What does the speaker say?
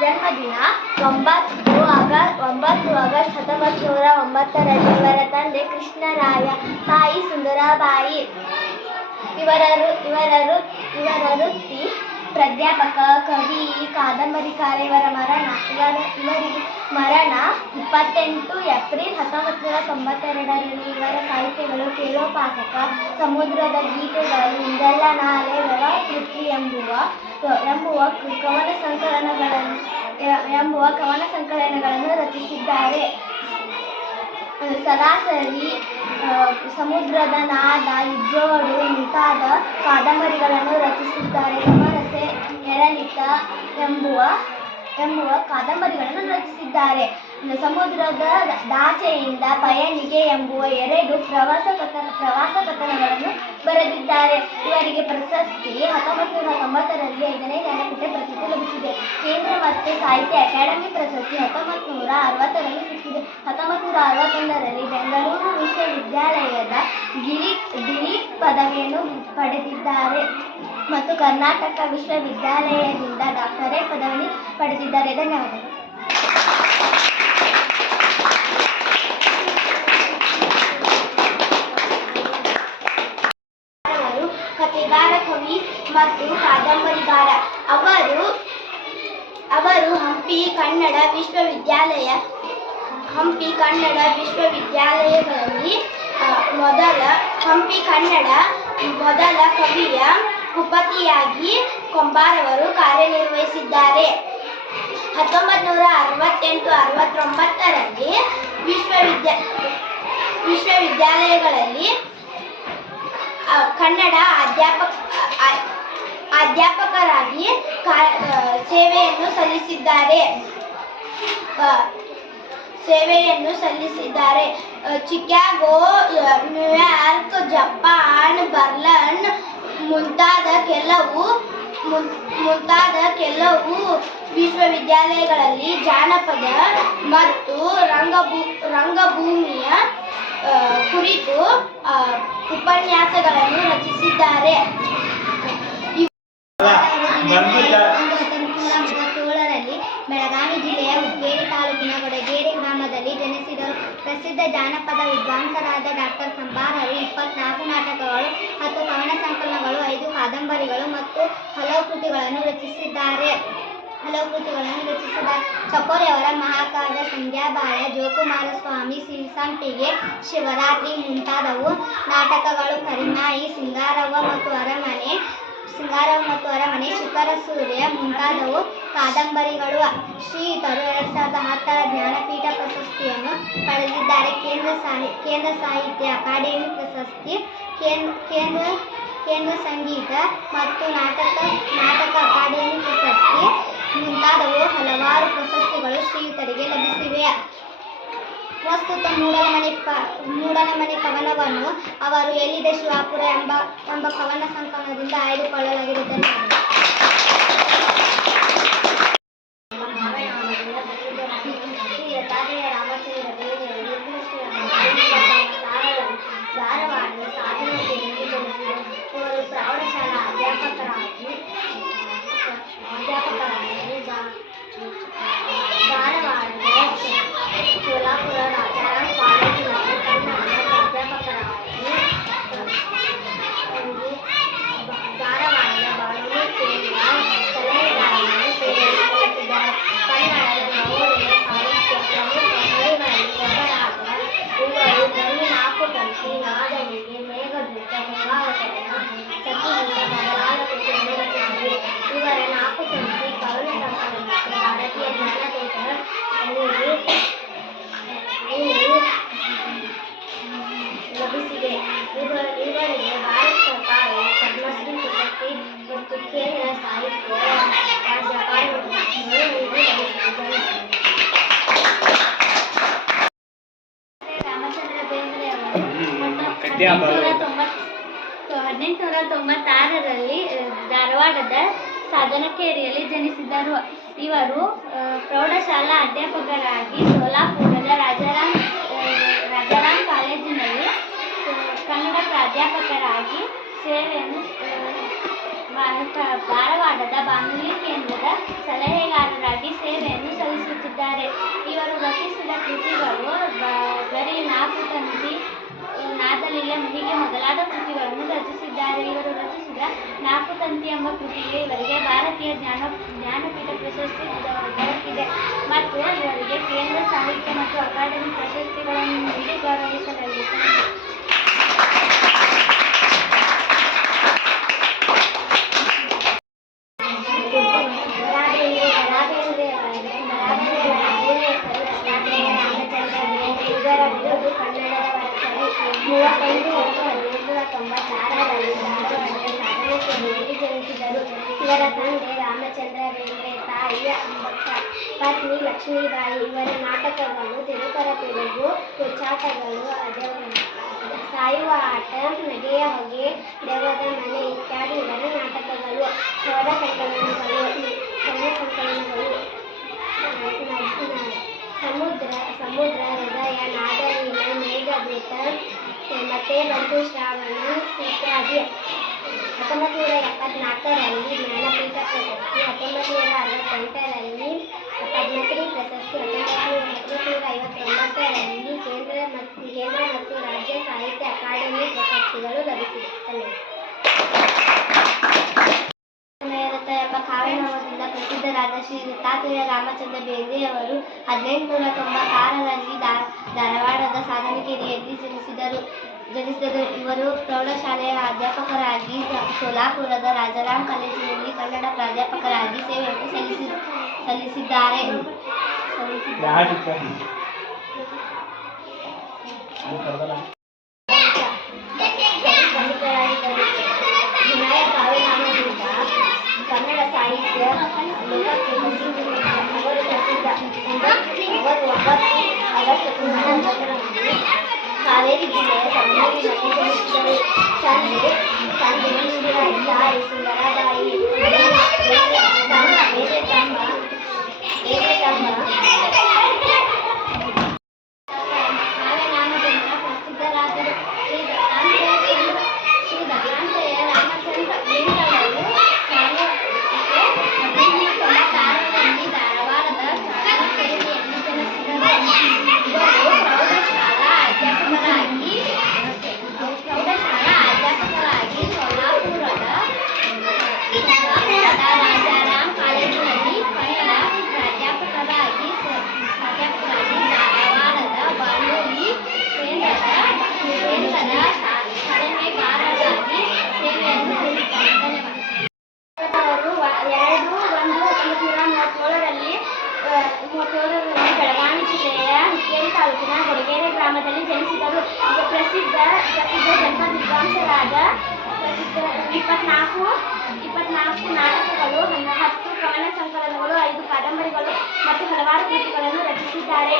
ಜನ್ಮದಿನ 9 ಆಗಸ್ಟ್ 1909ರಲ್ಲಿ. ಇವರ ತಂದೆ ಕೃಷ್ಣರಾಯ, ತಾಯಿ ಸುಂದರಾಬಾಯಿ. ಇವರ ವೃತ್ತಿ ಪ್ರಾಧ್ಯಾಪಕ, ಕವಿ, ಕಾದಂಬರಿಕಾರ. ಇವರಿಗೆ ಮರಣ 28 ಏಪ್ರಿಲ್ 1992ರಲ್ಲಿ. ಇವರ ಸಾಹಿತ್ಯಗಳು ಕೇಳೋಪಾಸಕ, ಸಮುದ್ರದ ಗೀತೆಗಳು, ಇಂದೆಲ್ಲ ನಾಳೆ, ವ್ಯವಕೃತಿ ಎಂಬುವ ಕವನ ಸಂಕಲನಗಳನ್ನು ರಚಿಸಿದ್ದಾರೆ. ಸರಾಸರಿ, ಸಮುದ್ರದ ನಾದ, ಇಜ್ಜೋಡು ಮುಂತಾದ ಕಾದಂಬರಿಗಳನ್ನು ರಚಿಸಿದ್ದಾರೆ. ಸಮರಸೆ, ಏರಿಳಿತ ಎಂಬುವ ಕಾದಂಬರಿಗಳನ್ನು ರಚಿಸಿದ್ದಾರೆ. ಸಮುದ್ರದ ದಾಚೆಯಿಂದ ಪಯಣಿಗೆ ಎಂಬುವ 2 ಪ್ರವಾಸ ಕಥನಗಳನ್ನು ಬರೆದಿದ್ದಾರೆ. ಇವರಿಗೆ ಪ್ರಶಸ್ತಿ 1990ರಲ್ಲಿ 5ನೇ ಜ್ಞಾನಪೀಠ ಪ್ರಶಸ್ತಿ ಲಭಿಸಿದೆ. ಕೇಂದ್ರ ಮತ್ತು ಸಾಹಿತ್ಯ ಅಕಾಡೆಮಿ ಪ್ರಶಸ್ತಿ 1960ರಲ್ಲಿ ಸಿಕ್ಕಿದೆ. 1961ರಲ್ಲಿ ಬೆಂಗಳೂರು ವಿಶ್ವವಿದ್ಯಾಲಯದ ಡಿಲಿಟ್ ಪದವಿಯನ್ನು ಪಡೆದಿದ್ದಾರೆ ಮತ್ತು ಕರ್ನಾಟಕ ವಿಶ್ವವಿದ್ಯಾಲಯದಿಂದ ಡಾಕ್ಟರೇಟ್ ಪದವಿಯನ್ನು ಪಡೆದಿದ್ದಾರೆ. ಧನ್ಯವಾದಗಳು. ಕಥೆಗಾರ, ಕವಿ ಮತ್ತು ಕಾದಂಬರಿಗಾರ. ಅವರು ಹಂಪಿ ಕನ್ನಡ ವಿಶ್ವವಿದ್ಯಾಲಯಗಳಲ್ಲಿ ಮೊದಲ ಕವಿಯ ಕುಪತಿಯಾಗಿ ಕೊಂಬಾರವರು ಕಾರ್ಯನಿರ್ವಹಿಸಿದ್ದಾರೆ. 1968-69ರಲ್ಲಿ ವಿಶ್ವವಿದ್ಯಾಲಯಗಳಲ್ಲಿ ಕನ್ನಡ ಅಧ್ಯಾಪಕರಾಗಿ ಸೇವೆಯನ್ನು ಸಲ್ಲಿಸಿದ್ದಾರೆ. ಚಿಕಾಗೋ, ನ್ಯೂಯಾರ್ಕ್, ಜಪಾನ್, ಬರ್ಲಿನ್ ಮುಂತಾದ ಕೆಲವು ವಿಶ್ವವಿದ್ಯಾಲಯಗಳಲ್ಲಿ ಜಾನಪದ ಮತ್ತು ರಂಗಭೂಮಿಯ ಕುರಿತು ಉಪನ್ಯಾಸಗಳನ್ನು ರಚಿಸಿದ್ದಾರೆ. 1937ರಲ್ಲಿ ಬೆಳಗಾವಿ ಜಿಲ್ಲೆಯ ಹುಕ್ಕೇರಿ ತಾಲೂಕಿನ ಗೊಡಗೇರಿ ಗ್ರಾಮದಲ್ಲಿ ಜನಿಸಿದರು. ಪ್ರಸಿದ್ಧ ಜಾನಪದ ವಿದ್ವಾಂಸರಾದ ಡಾಕ್ಟರ್ ಕಂಬಾರರು 24 ನಾಟಕಗಳು, 10 ಕವನ ಸಂಕಲನಗಳು, 5 ಕಾದಂಬರಿಗಳು ಮತ್ತು ಹಲವು ಕೃತಿಗಳನ್ನು ರಚಿಸಿದ್ದಾರೆ. ಚಕೋರಿಯವರ ಮಹಾಕಾವ್ಯ, ಸಂಧ್ಯಾಬಾಳ, ಜೋಕುಮಾರಸ್ವಾಮಿ, ಸಿರಿಸಂಪಿಗೆ, ಶಿವರಾತ್ರಿ ಮುಂತಾದವು ನಾಟಕಗಳು. ಕರಿಮಾಯಿ, ಸಿಂಗಾರವ್ವ ಮತ್ತು ಅರಮನೆ, ಶಿಖರ ಸೂರ್ಯ ಮುಂತಾದವು ಕಾದಂಬರಿಗಳು. ಶ್ರೀಯುತರು 2010ರ ಜ್ಞಾನಪೀಠ ಪ್ರಶಸ್ತಿಯನ್ನು ಪಡೆದಿದ್ದಾರೆ. ಕೇಂದ್ರ ಸಾಹಿತ್ಯ ಅಕಾಡೆಮಿ ಪ್ರಶಸ್ತಿ, ಕೇಂದ್ರ ಸಂಗೀತ ಮತ್ತು ನಾಟಕ ಅಕಾಡೆಮಿ ಪ್ರಶಸ್ತಿ ಮುಂತಾದವು ಹಲವಾರು ಪ್ರಶಸ್ತಿಗಳು ಶ್ರೀಯುತರಿಗೆ ಲಭಿಸಿವೆ. ಪ್ರಸ್ತುತ ಮೂಡಲಮನೆ ಕವನವನ್ನು ಅವರು ಎಲ್ಲಿದೆ ಶಿವಾಪುರ ಎಂಬ ಕವನ ಸಂಕಲನದಿಂದ ಆಯ್ದುಕೊಳ್ಳಲಾಗಿರುತ್ತದೆ. ಧಾರವಾಡದ ಸಾಧನಕೆರೆಯಲ್ಲಿ ಜನಿಸಿದರು. ಅವರು ಪ್ರೌಢಶಾಲಾ ಅಧ್ಯಾಪಕರಾಗಿ ಧಾರವಾಡದ ಸೋಲಾಪುರ ರಾಜಾರಾಮ್ ಕಾಲೇಜಿನಲ್ಲಿ ಕನ್ನಡ ಪ್ರಾಧ್ಯಾಪಕರಾಗಿ, ಧಾರವಾಡದ ಬಾಣೂರು ಕೇಂದ್ರ ಸಲಹೆಗಾರರಾಗಿ ಸೇವೆ ಸಲ್ಲಿಸಿದ್ದಾರೆ. ಕನ್ನಡದ ನವೋದಯ ಸಾಹಿತ್ಯ ಪ್ರಮುಖ ಹರಿಗಳಲ್ಲಿ ಒಬ್ಬರಾದ ಇವರು ಗಣಿ, ನಾಕುತಂತಿ, ನಾದನಿಗೆ, ಮೇಘದೂತ, ಹೇಮಾವತರಣ, ಸತಿಗೀತ ಮೊದಲಾದ ಕೃತಿಯನ್ನು ರಚಿಸಿದರು. ಇವರ ನಾಕುತಂತಿ ಕವನ ಸಂಕಲನಕ್ಕೆ ಭಾರತೀಯ ಜ್ಞಾನಪೀಠ ಲಭಿಸಿದೆ. ಇವರಿಗೆ ಭಾರತ ಸರ್ಕಾರವು ಪದ್ಮಶ್ರೀ ಪ್ರಶಸ್ತಿ ಮತ್ತು ಕೇಂದ್ರ ಸಾಹಿತ್ಯ ರಾಜ್ಯ ಅಕಾಡೆಮಿ ಪ್ರಶಸ್ತಿಯನ್ನು ಲಭಿಸಿದೆ. ರಾಮಚಂದ್ರ ಬೇಂದ್ರೆ ಅವರು 1896ರಲ್ಲಿ ಧಾರವಾಡದ ಸಾಧನಕೇರಿಯಲ್ಲಿ ಜನಿಸಿದರು. ಇವರು ಪ್ರೌಢಶಾಲಾ ಅಧ್ಯಾಪಕರಾಗಿ ಸೋಲಾಪುರದ ರಾಜಾರಾಮ್ ಕಾಲೇಜಿನಲ್ಲಿ ಕನ್ನಡ ಪ್ರಾಧ್ಯಾಪಕರಾಗಿ ಸೇವೆಯನ್ನು ಧಾರವಾಡ ಧಾರವಾಡದ ಬಾನುಲಿ ಕೇಂದ್ರದ ಸಲಹೆಗಾರರಾಗಿ ಸೇವೆಯನ್ನು ಸಲ್ಲಿಸುತ್ತಿದ್ದಾರೆ. ಇವರು ರಚಿಸಿದ ಕೃತಿಗಳು ಗರಿ, ನಾಲ್ಕು ತಂತಿ, ನಾದಲೀಲೆ, ಮುಡಿಗೆ ಮೊದಲಾದ ಕೃತಿಗಳನ್ನು ರಚಿಸಿದ್ದಾರೆ. ಇವರು ರಚಿಸಿದ ನಾಲ್ಕು ತಂತಿ ಎಂಬ ಕೃತಿಗೆ ಇವರಿಗೆ ಭಾರತೀಯ ಜ್ಞಾನಪೀಠ ಪ್ರಶಸ್ತಿ ದೊರಕಿದೆ ಮತ್ತು ಇವರಿಗೆ ಕೇಂದ್ರ ಸಾಹಿತ್ಯ ಮತ್ತು ಅಕಾಡೆಮಿ ಪ್ರಶಸ್ತಿಗಳನ್ನು ನೀಡಿ ಗೌರವಿಸಲಾಗಿದೆ. ಕನ್ನಡದ ವರ್ಷದಲ್ಲಿ 35 ವರ್ಷ 1896ರಲ್ಲಿ ಧಾರವಾಡದ ಸಾಧನ ಕೇಂದ್ರದಲ್ಲಿ ಜನಿಸಿದರು. ಇವರ ತಂದೆ ರಾಮಚಂದ್ರ ಬೇಂದ್ರೆ, ತಾಯಿ ಅಂಬಕ್ಕ, ಪತ್ನಿ ಲಕ್ಷ್ಮೀಬಾಯಿ. ಇವರ ನಾಟಕಗಳು ದಿನಕರ ತೆಲುಗು, ಹುಚ್ಚಾಟಗಳು, ಸಾಯುವ ಆಟ, ನಗೆಯ ಹೊಗೆ, ದೆವ್ವದ ಮನೆ ಇತ್ಯಾದಿ ಇವರ ನಾಟಕಗಳು. ಸ್ವರ ಸಂಕಲನಗಳು, ಸಮುದ್ರ, ಹೃದಯ, ನಾದಲೀಲೆ, ಮೇಘದೂತ, ಮತ್ತೆ ಬಂತು ಶ್ರಾವಣ ಇತ್ಯಾದಿ. 1974ರಲ್ಲಿ ಜ್ಞಾನಪೀಠ ಪ್ರಶಸ್ತಿ, 1968ರಲ್ಲಿ ಪದ್ಮಶ್ರೀ ಪ್ರಶಸ್ತಿ, 1959ರಲ್ಲಿ ಕೇಂದ್ರ ಮತ್ತು ರಾಜ್ಯ ಸಾಹಿತ್ಯ ಅಕಾಡೆಮಿ ಪ್ರಶಸ್ತಿಗಳು ಲಭಿಸಿದ್ದವು. ಎಂಬ ಕಾವ್ಯನಾಮದಿಂದ ಪ್ರಸಿದ್ಧರಾದ ಶ್ರೀ ದತ್ತಾತ್ರೇಯ ರಾಮಚಂದ್ರ ಬೇಂದ್ರೆಯವರು 1896ರಲ್ಲಿ ಧಾರವಾಡದ ಸಾಧನಕೇರಿಯಲ್ಲಿ ಜನಿಸಿದರು. ಇವರು ಪ್ರೌಢಶಾಲೆಯ ಅಧ್ಯಾಪಕರಾಗಿ, ಸೋಲಾಪುರದ ರಾಜಾರಾಮ್ ಕಾಲೇಜಿನಲ್ಲಿ ಕನ್ನಡ ಪ್ರಾಧ್ಯಾಪಕರಾಗಿ ಸೇವೆಯನ್ನು ಸಲ್ಲಿಸಿದ್ದಾರೆ. ಕನ್ನಡ ಸಾಹಿತ್ಯ ಲೋಕಕ್ಕೆ ಅವರು ಪ್ರಸಿದ್ಧ. ಅವರು 9 ಆಗಸ್ಟ್ 1909ರಲ್ಲಿ ಹಾವೇರಿ ಜಿಲ್ಲೆಯ ಸಣ್ಣೂರಿನಲ್ಲಿ ಜನಿಸಿದರು. ತಂದೆ ಇಂದಿರಾಯಿ, ತಾಯಿ ಸುಂದರಾಬಾಯಿ. ಕಾವ್ಯನಾಮದಿಂದ ಪ್ರಸಿದ್ಧರಾದರು. ಶ್ರೀ ದತ್ತಾತ್ರೇಯ ರಾಮಚಂದ್ರ ಬೇಂದ್ರೆಯವರು 1896ರಲ್ಲಿ ಧಾರವಾಡದ ಸಾಧನಕೇರಿಯಲ್ಲಿ ಜನಿಸಿದರು. ಇವರು ಪ್ರೌಢಶಾಲಾ ಅಧ್ಯಾಪಕರಾಗಿ ಸೋಲಾಪುರದ ರಾಜಾರಾಮ್ ಕಾಲೇಜಿನಲ್ಲಿ ಕನ್ನಡ ಪ್ರಾಧ್ಯಾಪಕರಾಗಿ ಧಾರವಾಡದ ಬಾನುಲಿ ಕೇಂದ್ರದ ಸಲಹೆಗಾರರಾಗಿ ಸೇವೆಯನ್ನು ಸಲ್ಲಿಸಿದ್ದಾರೆ. ಅವರು 2/1/1937ರಲ್ಲಿ ಬೆಳಗಾವಿ ಜಿಲ್ಲೆಯ ಹುಕ್ಕೇರಿ ತಾಲೂಕಿನ ಗೊಡಗೇರಿ ಗ್ರಾಮದಲ್ಲಿ ಜನಿಸಿದರು. ಪ್ರಸಿದ್ಧ ಜನಪದ ವಿದ್ವಾಂಸರಾದ 24 ನಾಟಕಗಳು, 10 ಕವನ ಸಂಕಲನಗಳು, 5 ಕಾದಂಬರಿಗಳು ಮತ್ತು ಹಲವಾರು ಕೃತಿಗಳನ್ನು ರಚಿಸಿದ್ದಾರೆ.